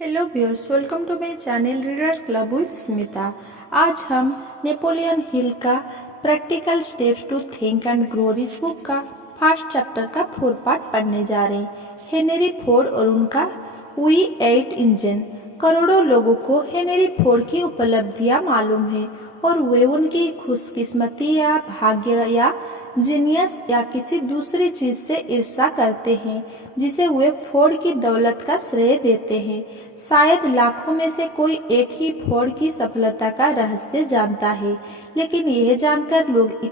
Hello viewers, welcome to my channel readers club with Smita. आज हम Napoleon Hill का practical steps to think and grow rich book का first chapter का 4 part पढ़ने जा रहे हैं। हेनरी फोर्ड और उनका V8 इंजन। करोड़ों लोगों को हेनरी फोर्ड की उपलब्धियां मालूम है और वे उनकी खुशकिस्मती या भाग्य या जीनियस या किसी दूसरी चीज से ईर्ष्या करते हैं जिसे वे फोर्ड की दौलत का श्रेय देते हैं। शायद लाखों में से कोई एक ही फोर्ड की सफलता का रहस्य जानता है, लेकिन यह जानकर लोग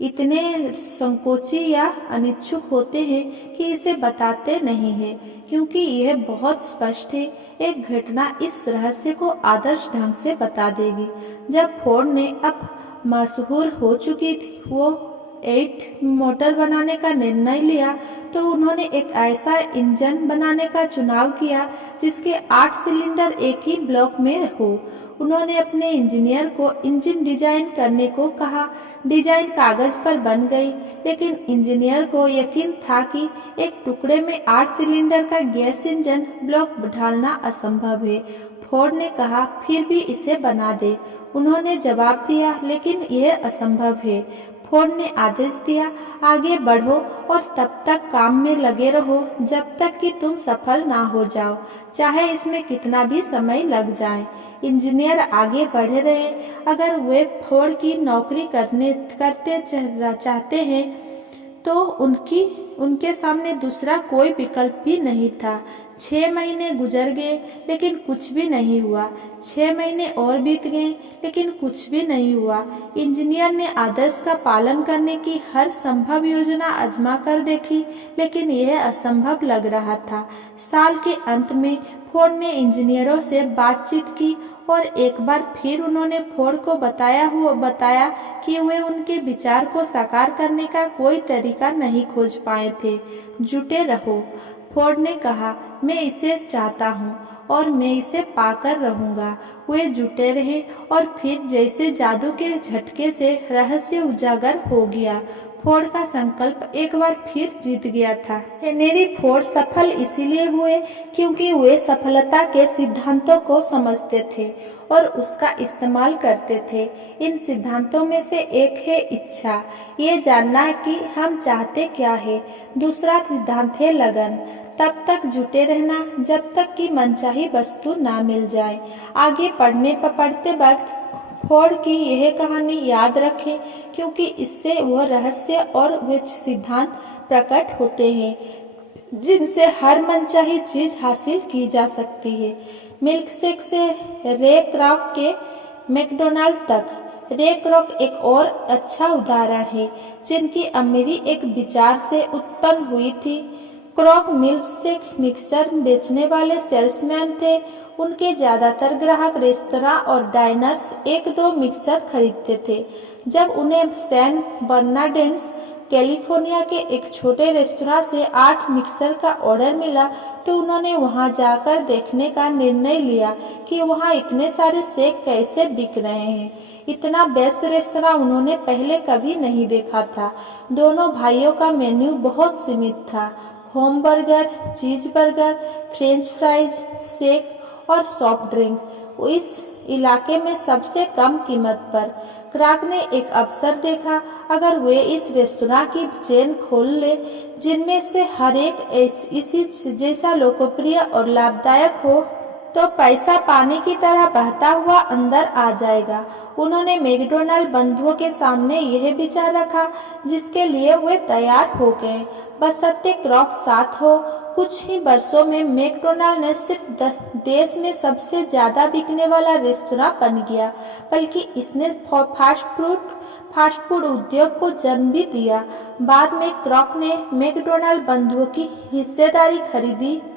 इतने संकोची या अनिच्छुक होते हैं कि इसे बताते नहीं हैं, क्योंकि यह बहुत स्पष्ट है। एक घटना इस रहस्य को आदर्श ढंग से बता देगी। जब फोर्ड ने अब मशहूर हो चुकी थी वो 8 मोटर बनाने का निर्णय लिया, तो उन्होंने एक ऐसा इंजन बनाने का चुनाव किया जिसके 8 सिलेंडर एक ही ब्लॉक में हो। उन्होंने अपने इंजीनियर को इंजन डिजाइन करने को कहा। डिजाइन कागज पर बन गई, लेकिन इंजीनियर को यकीन था कि एक टुकड़े में 8 सिलेंडर का गैस इंजन ब्लॉक ढालना असंभव है। फोर्ड ने कहा, फिर भी इसे बना दे। उन्होंने जवाब दिया, लेकिन यह असंभव है। फोर्ड ने आदेश दिया, आगे बढ़ो और तब तक काम में लगे रहो जब तक कि तुम सफल ना हो जाओ, चाहे इसमें कितना भी समय लग जाए। इंजीनियर आगे बढ़ रहे। अगर वे फोर्ड की नौकरी करते चाहते हैं तो उनके सामने दूसरा कोई विकल्प भी नहीं था। 6 महीने गुजर गए, लेकिन कुछ भी नहीं हुआ। 6 महीने और बीत गए, लेकिन कुछ भी नहीं हुआ। इंजीनियर ने आदेश का पालन करने की हर संभव योजना आजमा कर देखी, लेकिन यह असंभव लग रहा था। साल के अंत में फोर्ड ने इंजीनियरों से बातचीत की और एक बार फिर उन्होंने फोर्ड को बताया कि वे उनके विचार को साकार करने का कोई तरीका नहीं खोज पाए थे। जुटे रहो, फोर्ड ने कहा, मैं इसे चाहता हूँ और मैं इसे पाकर रहूंगा। वे जुटे रहे और फिर जैसे जादू के झटके से रहस्य उजागर हो गया। फोर्ड का संकल्प एक बार फिर जीत गया था। हेनरी फोर्ड सफल इसीलिए हुए क्योंकि वे सफलता के सिद्धांतों को समझते थे और उसका इस्तेमाल करते थे। इन सिद्धांतों में से एक है इच्छा, ये जानना कि हम चाहते क्या है। दूसरा सिद्धांत है लगन, तब तक जुटे रहना जब तक कि मनचाही वस्तु ना मिल जाए। आगे पढ़ते वक्त फोर्ड की यह कहानी याद रखें, क्योंकि इससे वह रहस्य और वे सिद्धांत प्रकट होते हैं जिनसे हर मनचाही चीज हासिल की जा सकती है। मिल्कशेक से रे क्रॉक के मैकडॉनल्ड तक, रे क्रॉक एक और अच्छा उदाहरण है जिनकी अमीरी एक विचार से उत्पन्न हुई थी। क्रॉक मिल्कशेक मिक्सचर बेचने वाले सेल्समैन थे। उनके ज्यादातर ग्राहक रेस्तरां और डाइनर्स 1-2 मिक्सचर खरीदते थे। जब उन्हें सैन बर्नार्डिनोस कैलिफोर्निया के एक छोटे रेस्तरां से 8 मिक्सर का ऑर्डर मिला, तो उन्होंने वहां जाकर देखने का निर्णय लिया कि वहां इतने सारे शेक कैसे बिक रहे हैं। इतना व्यस्त रेस्तरां उन्होंने पहले कभी नहीं देखा था। दोनों भाइयों का मेन्यू बहुत सीमित था। होम बर्गर, चीज बर्गर, फ्रेंच फ्राइज, शेक और सॉफ्ट ड्रिंक इस इलाके में सबसे कम कीमत पर। क्रॉक ने एक अवसर देखा, अगर वे इस रेस्तरां की चेन खोल ले जिनमें से हर एक इसी जैसा लोकप्रिय और लाभदायक हो, तो पैसा पानी की तरह बहता हुआ अंदर आ जाएगा। उन्होंने मैकडॉनल्ड बंधुओं के सामने यह विचार रखा जिसके लिए वे तैयार हो गए, बशर्ते क्रॉक साथ हो। कुछ ही वर्षों में मैकडॉनल्ड न सिर्फ देश में सबसे ज्यादा बिकने वाला रेस्तरां बन गया, बल्कि इसने फास्ट फूड उद्योग को जन्म भी दिया। बाद में क्रॉक ने मैकडॉनल्ड बंधुओं की हिस्सेदारी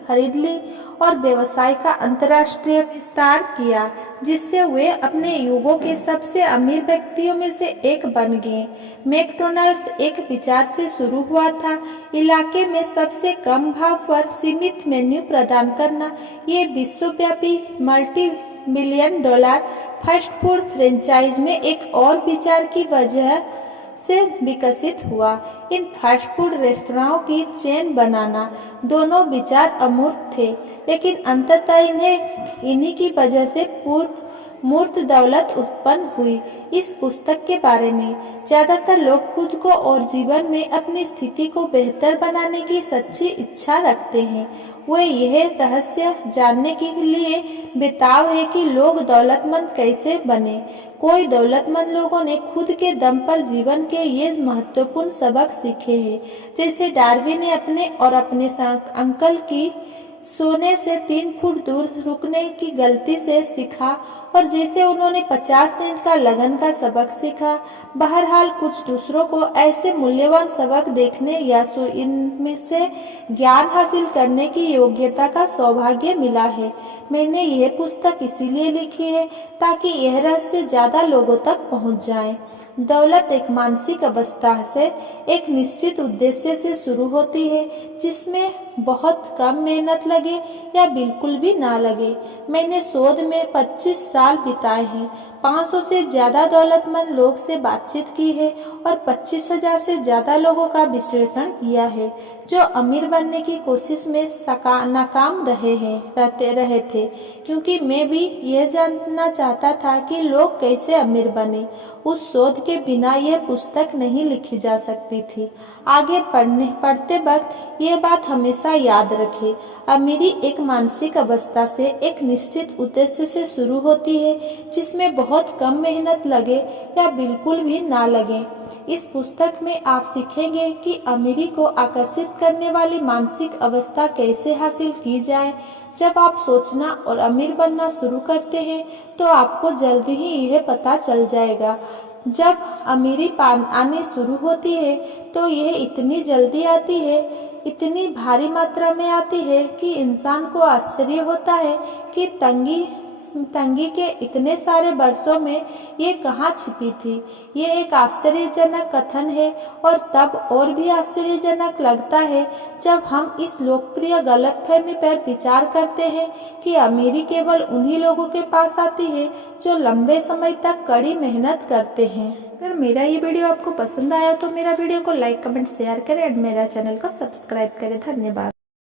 खरीद ली और व्यवसाय का अंतर्राष्ट्रीय विस्तार किया, जिससे वे अपने युगों के सबसे अमीर व्यक्तियों में से एक बन गए। मैकडॉनल्ड्स एक विचार से शुरू हुआ था, इलाके में सबसे कम भाव पर सीमित मेन्यू प्रदान करना। ये विश्वव्यापी $multi-million फास्ट फूड फ्रेंचाइज में एक और विचार की वजह से विकसित हुआ। इन फास्ट फूड रेस्तराओं की चेन बनाना दोनों विचार अमूर्त थे, लेकिन अंततः इन्हीं की वजह से मूर्त दौलत उत्पन्न हुई। इस पुस्तक के बारे में ज्यादातर लोग खुद को और जीवन में अपनी स्थिति को बेहतर बनाने की सच्ची इच्छा रखते हैं। वे यह रहस्य जानने के लिए बेताब है कि लोग दौलतमंद कैसे बने। कोई दौलतमंद लोगों ने खुद के दम पर जीवन के ये महत्वपूर्ण सबक सीखे हैं, जैसे डार्विन ने अपने और अपने अंकल की सोने से 3 फुट दूर रुकने की गलती से सीखा, और जैसे उन्होंने 50 सेंट का लगन का सबक सीखा। बहरहाल कुछ दूसरों को ऐसे मूल्यवान सबक देखने या इनमें से ज्ञान हासिल करने की योग्यता का सौभाग्य मिला है। मैंने यह पुस्तक इसीलिए लिखी है ताकि यह रहस्य ज्यादा लोगों तक पहुंच जाए। दौलत एक मानसिक अवस्था से एक निश्चित उद्देश्य से शुरू होती है, जिसमें बहुत कम मेहनत लगे या बिल्कुल भी ना लगे। मैंने शोध में 25 साल बिताए हैं, 500 से ज्यादा दौलतमंद लोग से बातचीत की है और 25,000 से ज्यादा लोगों का विश्लेषण किया है जो अमीर बनने की कोशिश में नाकाम रहे थे, क्योंकि मैं भी यह जानना चाहता था कि लोग कैसे अमीर बने। उस शोध के बिना यह पुस्तक नहीं लिखी जा सकती थी। आगे पढ़ते वक्त यह बात हमेशा याद रखें, अमीरी एक मानसिक अवस्था से एक निश्चित उद्देश्य से शुरू होती है, जिसमें बहुत कम मेहनत लगे या बिल्कुल भी ना लगे। इस पुस्तक में आप सीखेंगे कि अमीरी को आकर्षित करने वाली मानसिक अवस्था कैसे हासिल की जाए। जब आप सोचना और अमीर बनना शुरू करते हैं तो आपको जल्दी ही यह पता चल जाएगा। जब अमीरी आनी शुरू होती है तो यह इतनी जल्दी आती है, इतनी भारी मात्रा में आती है कि इंसान को आश्चर्य होता है कि तंगी के इतने सारे वर्षों में ये कहाँ छिपी थी। ये एक आश्चर्यजनक कथन है, और तब और भी आश्चर्यजनक लगता है जब हम इस लोकप्रिय गलतफहमी पर विचार करते हैं कि अमीरी केवल उन्हीं लोगों के पास आती है जो लंबे समय तक कड़ी मेहनत करते हैं। अगर मेरा ये वीडियो आपको पसंद आया तो मेरा वीडियो को लाइक, कमेंट, शेयर करें और मेरा चैनल को सब्सक्राइब करें। धन्यवाद।